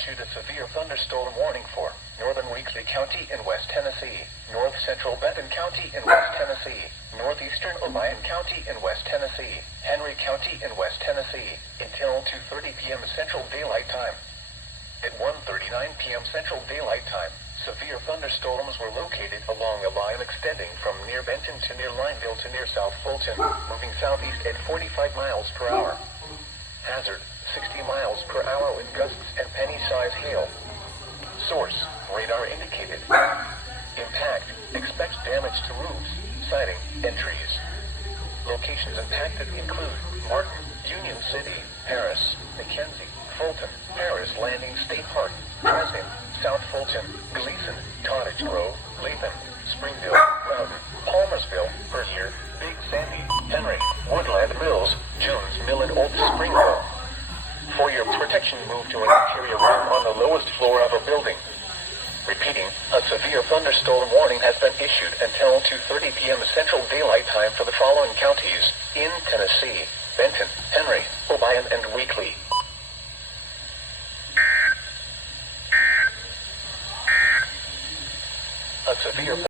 issued a severe thunderstorm warning for northern Weakley County in West Tennessee, north central Benton County in West Tennessee, northeastern Obion County in West Tennessee, Henry County in West Tennessee, until 2:30 p.m. Central Daylight Time. At 1:39 p.m. Central Daylight Time, severe thunderstorms were located along a line extending from near Benton to near Lineville to near South Fulton, moving southeast at 45 miles per hour. Hazard, 60 miles per hour with gusts and penny-size hail. Source, radar indicated. Impact, expect damage to roofs, siding, and trees. Locations impacted include Martin, Union City, Paris, McKenzie, Fulton, Paris Landing State Park, Dresden, South Fulton, Gleason, Cottage Grove, Latham, Springville, Roughton, Palmersville, Bernier, Big Sandy, Henry, Woodland Mills, Jones Mill and Old Springville. For your protection, move to an interior room on the lowest floor of a building. Repeating, a severe thunderstorm warning has been issued until 2:30 p.m. Central Daylight Time for the following counties in Tennessee: Benton, Henry, Obion, and Weakley.